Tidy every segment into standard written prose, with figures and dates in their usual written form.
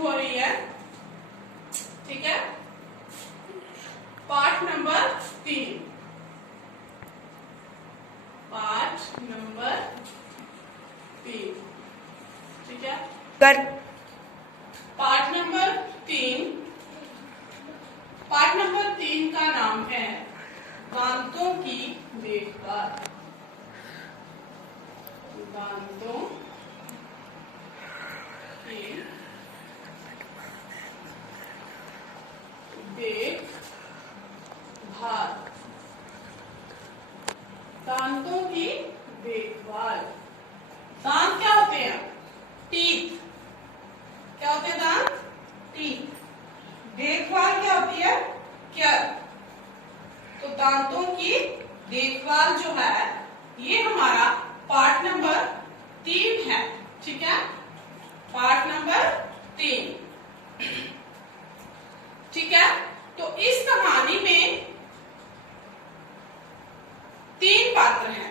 शुरू हो रही है। ठीक है, पाठ नंबर 3। पाठ नंबर 3। ठीक है, पाठ नंबर 3। पाठ नंबर 3 का नाम है दांतों की देखभाल। दांतों की देखभाल। दांतों की देखभाल। दांत क्या होते हैं? टीथ। क्या होते हैं दांत? टीथ। देखभाल क्या होती है? केयर। तो दांतों की देखभाल जो है ये हमारा पाठ नंबर 3 है। ठीक है, पाठ नंबर 3। ठीक है, तो इस कहानी में 3 पात्र हैं।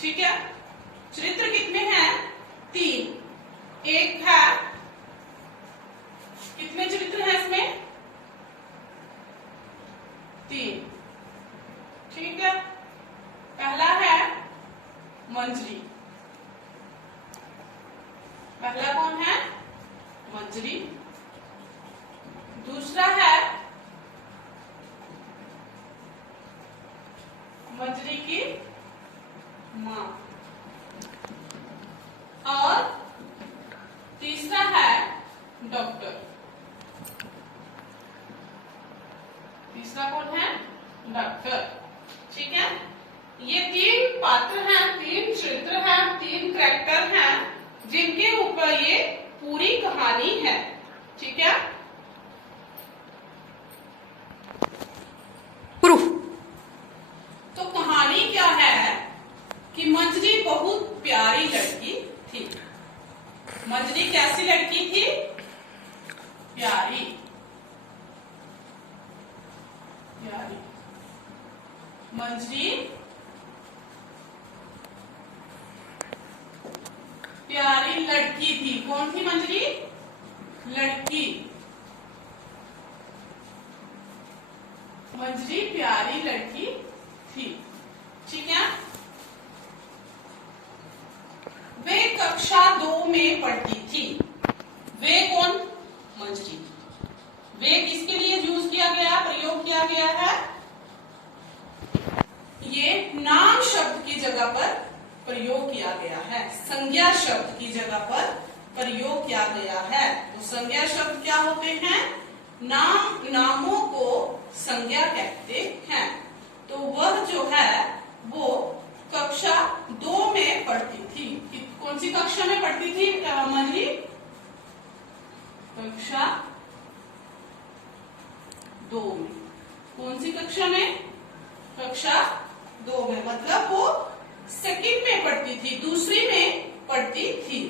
ठीक है, चरित्र कितने हैं? 3। एक है, कितने चरित्र हैं इसमें? 3। ठीक है, पहला है मंजरी। पहला कौन है? मंजरी। दूसरा है मंजरी की मां। और तीसरा है डॉक्टर। तीसरा कौन है? डॉक्टर। ठीक है, ये 3 पात्र हैं, 3 चरित्र हैं, 3 कैरेक्टर हैं जिनके ऊपर ये पूरी कहानी है। ठीक है, तो कहानी क्या है कि मंजरी बहुत प्यारी लड़की थी। मंजरी कैसी लड़की थी? प्यारी। प्यारी मंजरी प्यारी लड़की थी। कौन थी मंजरी? लड़की। मंजरी प्यारी लड़की थी। ठीक है, वे कक्षा 2 में पढ़ती थी। वे कौन? मंजरी। वे किसके लिए यूज किया गया, प्रयोग किया गया है? ये नाम शब्द की जगह पर प्रयोग किया गया है, संज्ञा शब्द की जगह पर प्रयोग किया गया है। तो संज्ञा शब्द क्या होते हैं? नामों को संज्ञा कहते हैं। तो वह जो है वो कक्षा 2 में पढ़ती थी। कौन सी कक्षा में पढ़ती थी मंजरी? कक्षा 2 में। कौन सी कक्षा में? कक्षा 2 में, मतलब वो सेकंड में पढ़ती थी, दूसरी में पढ़ती थी।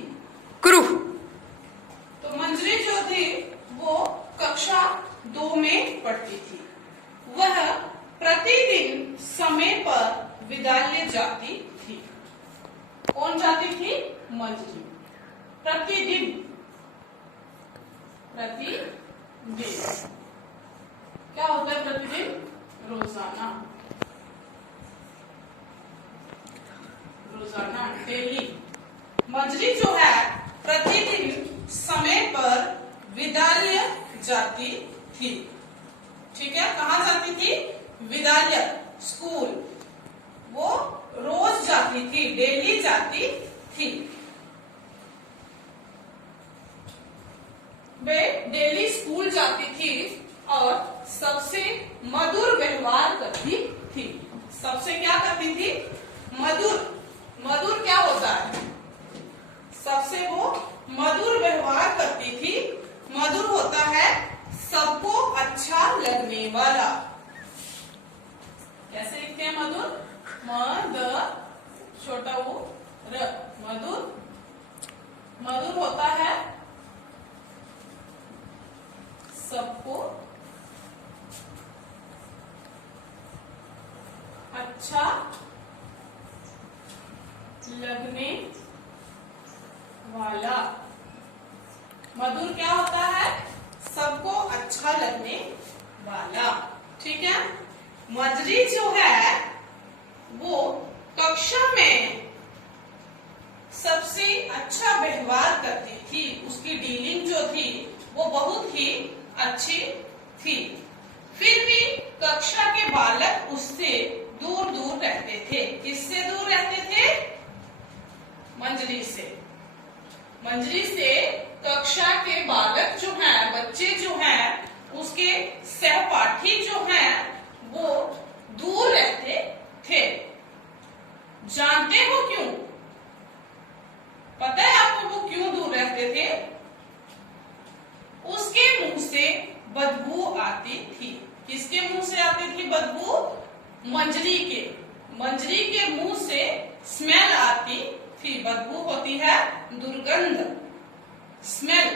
तो मंजरी जो थी वो कक्षा 2 में पढ़ती थी। वह प्रतिदिन समय पर विद्यालय जाती थी। कौन जाती थी? मंजरी। प्रतिदिन। प्रतिदिन क्या होता है? प्रतिदिन, रोजाना। रोजाना, डेली। मंजरी जो है प्रतिदिन समय पर विद्यालय जाती थी। ठीक है, कहाँ जाती थी? विद्यालय, स्कूल। वो रोज जाती थी, डेली जाती थी। वे डेली स्कूल जाती थी और सबसे मधुर व्यवहार करती थी। सबसे क्या करती थी? मधुर। मधुर क्या होता है? सबसे वो मधुर व्यवहार करती थी। मधुर होता है सबको अच्छा लगने वाला। कैसे लिखते हैं मधुर? छोटा वो र। मधुर। मधुर होता है सबको अच्छा लगने वाला। मधुर क्या होता है? अच्छा लगने वाला। ठीक है, मंजरी जो है वो कक्षा में सबसे अच्छा व्यवहार करती थी, उसकी डीलिंग जो थी वो बहुत ही अच्छी थी। फिर भी कक्षा के बालक उससे दूर दूर रहते थे। किससे दूर रहते थे? मंजरी से। मंजरी से कक्षा के बालक जो हैं, बच्चे जो हैं, उसके सहपाठी जो हैं, वो दूर रहते थे। जानते हो क्यों? पता है आपको वो क्यों दूर रहते थे? उसके मुंह से बदबू आती थी। किसके मुंह से आती थी बदबू? मंजरी के। मंजरी के मुंह से स्मेल आती थी। बदबू होती है दुर्गंध, स्मेल।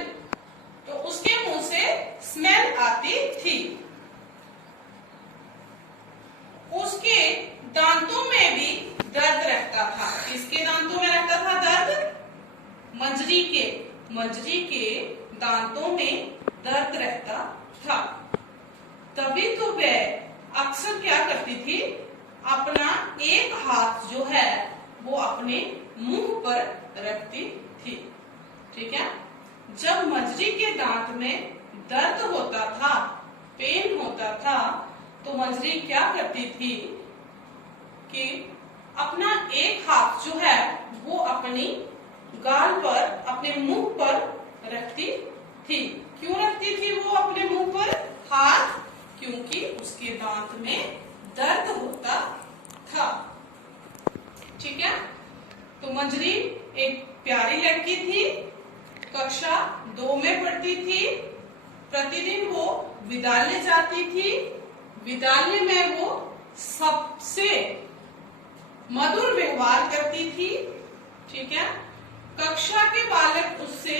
तो उसके मुंह से स्मेल आती थी। उसके दांतों में भी दर्द रहता था। किसके दांतों में रहता था दर्द? मंजरी के। मंजरी के दांतों में दर्द रहता था। तभी तो वह अक्सर क्या करती थी? अपना एक हाथ जो है वो अपने मुंह पर रखती थी। ठीक है, जब मंजरी के दांत में दर्द होता था, पेन होता था, तो मंजरी क्या करती थी कि अपना एक हाथ जो है वो अपनी गाल पर, अपने मुंह पर रखती थी। क्यों रखती थी वो अपने मुंह पर हाथ? क्योंकि उसके दांत में दर्द होता था। ठीक है, तो मंजरी एक प्यारी लड़की थी, कक्षा 2 में पढ़ती थी। प्रतिदिन वो विद्यालय जाती थी। विद्यालय में वो सबसे मधुर व्यवहार करती थी। ठीक है, कक्षा के बालक उससे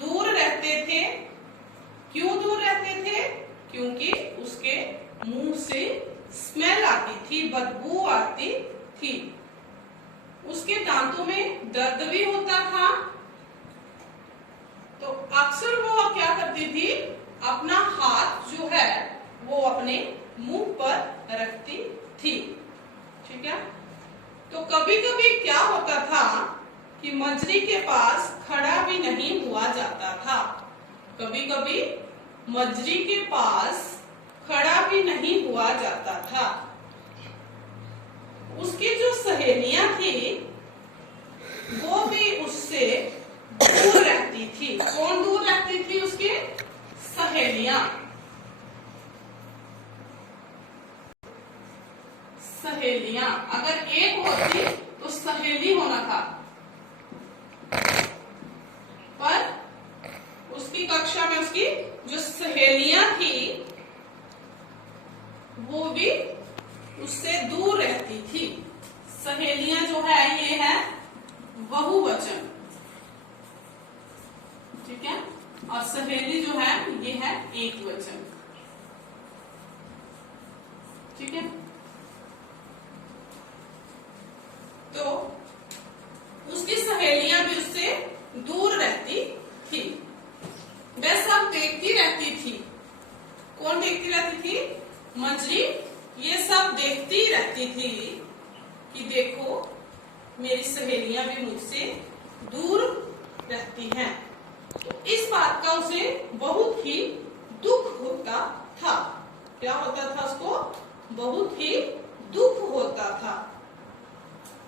दूर रहते थे। क्यों दूर रहते थे? क्योंकि उसके मुंह से स्मेल आती थी, बदबू आती थी। उसके दांतों में दर्द भी होता था। तो अक्सर वो क्या करती थी? अपना हाथ जो है वो अपने मुंह पर रखती थी। ठीक है, तो कभी कभी क्या होता था कि मंजरी के पास खड़ा भी नहीं हुआ जाता था। कभी कभी मंजरी के पास खड़ा भी नहीं हुआ जाता था। उसकी जो सहेलियां थी वो भी उससे दूर रहती थी। कौन दूर रहती थी? उसकी सहेलियां। सहेलियां अगर एक होती तो सहेली होना था, पर उसकी कक्षा में उसकी जो सहेलियां थी वो भी उससे दूर रहती थी। सहेलियां जो है ये है बहुवचन। ठीक है, और सहेली जो है ये है एकवचन। ठीक है, तो उसकी सहेलियां भी उससे दूर रहती थी। वह सब देखती रहती थी। कौन देखती रहती थी? मंजरी ये सब देखती रहती थी कि देखो मेरी सहेलियां भी मुझसे दूर रहती हैं। तो इस बात का उसे बहुत ही दुख होता था। क्या होता था उसको? बहुत ही दुख होता था।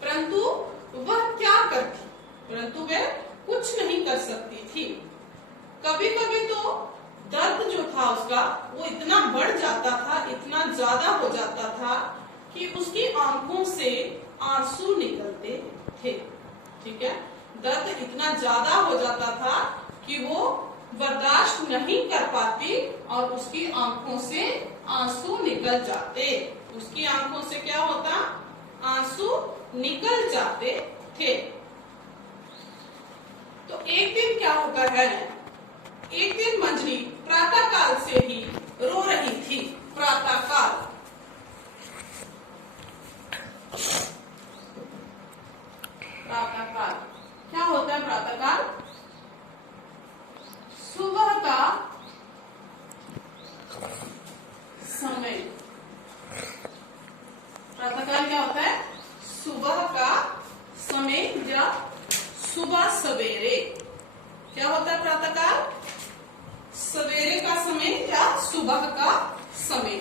परंतु वह क्या करती? परंतु वह कुछ नहीं कर सकती थी। कभी कभी तो दर्द जो था उसका वो इतना बढ़ जाता था, इतना ज्यादा हो जाता था कि उसकी आंखों से आंसू निकलते थे। ठीक है, दर्द इतना ज्यादा हो जाता था कि वो बर्दाश्त नहीं कर पाती और उसकी आंखों से आंसू निकल जाते। उसकी आंखों से क्या होता? आंसू निकल जाते थे। तो एक दिन क्या होता है? एक दिन मंजरी प्रातःकाल से ही रो रही थी। प्रातःकाल, प्रातःकाल क्या होता है? प्रातःकाल सुबह का सुबह का समय।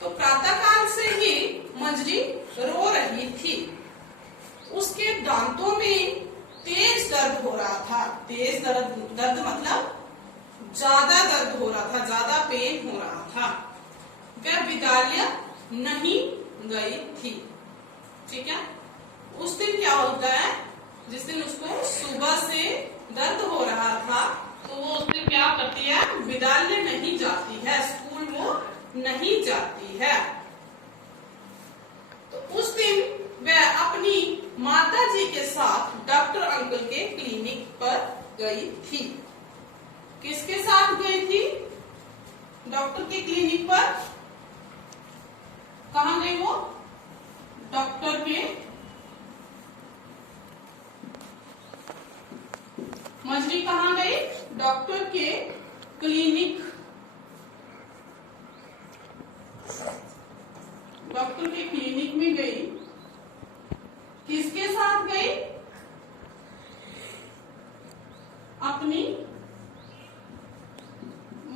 तो प्रातःकाल से ही मंजरी रो रही थी। उसके दांतों में तेज दर्द हो रहा था। तेज दर्द मतलब ज्यादा दर्द हो रहा था, ज्यादा पेन हो रहा था। वह विद्यालय नहीं गई थी। ठीक है, उस दिन क्या होता है, जिस दिन उसको सुबह से दर्द हो रहा था तो वो उस दिन क्या करती है, विद्यालय नहीं जाती है, स्कूल वो नहीं जाती है। तो उस दिन वह अपनी माता जी के साथ डॉक्टर अंकल के क्लिनिक पर गई थी। किसके साथ गई थी? डॉक्टर के क्लिनिक पर। कहाँ गई वो? डॉक्टर के, मंजरी कहाँ गई? डॉक्टर के क्लिनिक। डॉक्टर के क्लिनिक में गई। किसके साथ गई? अपनी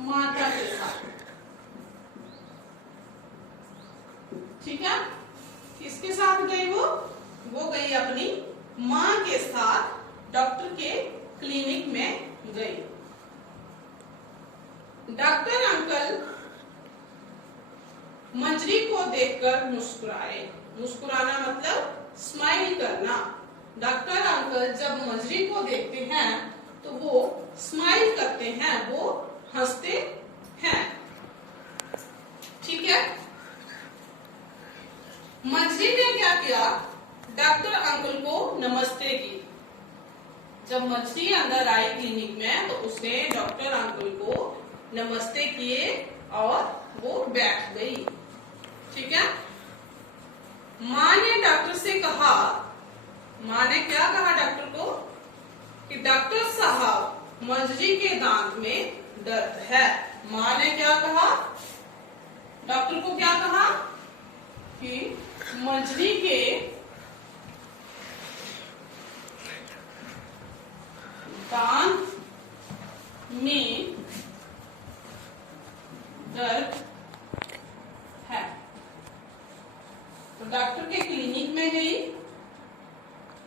माता के साथ। ठीक है, किसके साथ गई वो? वो गई अपनी माँ के साथ डॉक्टर के क्लिनिक में गई। डॉक्टर अंकल मंजरी को देखकर मुस्कुराए। मुस्कुराना मतलब स्माइल करना। डॉक्टर अंकल जब मंजरी को देखते हैं तो वो स्माइल करते हैं, वो हंसते हैं। ठीक है, मंजरी ने क्या किया? डॉक्टर अंकल को नमस्ते की। जब मंजरी अंदर आई क्लिनिक में तो उसने डॉक्टर अंकल को नमस्ते किए और वो बैठ गई। ठीक है, माँ ने डॉक्टर से कहा, माँ ने क्या कहा डॉक्टर को कि डॉक्टर साहब मंजरी के दांत में दर्द है। माँ ने क्या कहा? डॉक्टर को क्या कहा कि मंजरी के दांत में दर्द है। तो डॉक्टर के क्लिनिक में गई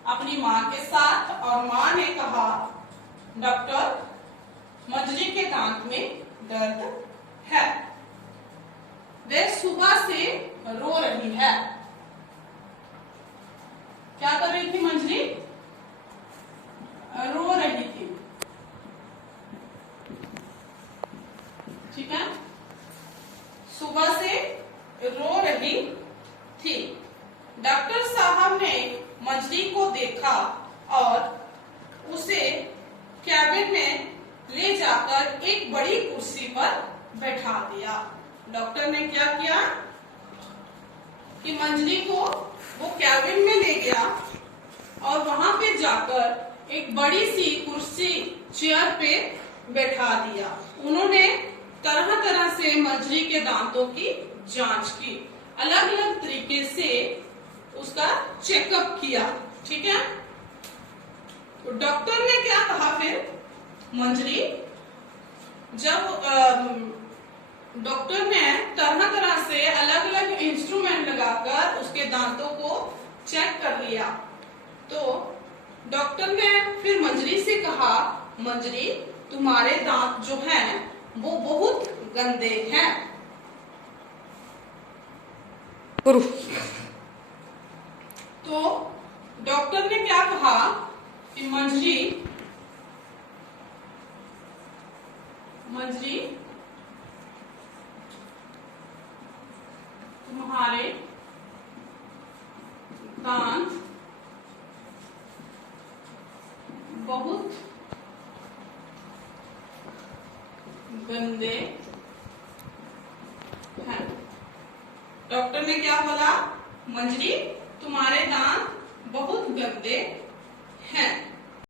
अपनी माँ के साथ और माँ ने कहा, डॉक्टर मंजरी के दांत में दर्द है, वे सुबह से रो रही है। क्या कर रही थी मंजरी? रो रही थी। ठीक है, सुबह से रो रही थी। डॉक्टर साहब ने मंजरी को देखा और उसे कैबिन में ले जाकर एक बड़ी कुर्सी पर बैठा दिया। डॉक्टर ने क्या किया कि मंजरी को वो कैबिन में ले गया और वहां पे जाकर एक बड़ी सी कुर्सी, चेयर पे बैठा दिया। उन्होंने तरह तरह से मंजरी के दांतों की जांच की, अलग अलग तरीके से उसका चेकअप किया। ठीक है, तो डॉक्टर ने क्या कहा फिर? मंजरी, जब डॉक्टर ने तरह तरह से अलग अलग इंस्ट्रूमेंट लगाकर उसके दांतों को चेक कर लिया तो डॉक्टर ने फिर मंजरी से कहा, मंजरी तुम्हारे दांत जो हैं वो बहुत गंदे हैं। तो डॉक्टर ने क्या कहा कि मंजरी तुम्हारे दांत बहुत गंदे हैं। डॉक्टर ने क्या बोला? मंजरी तुम्हारे दांत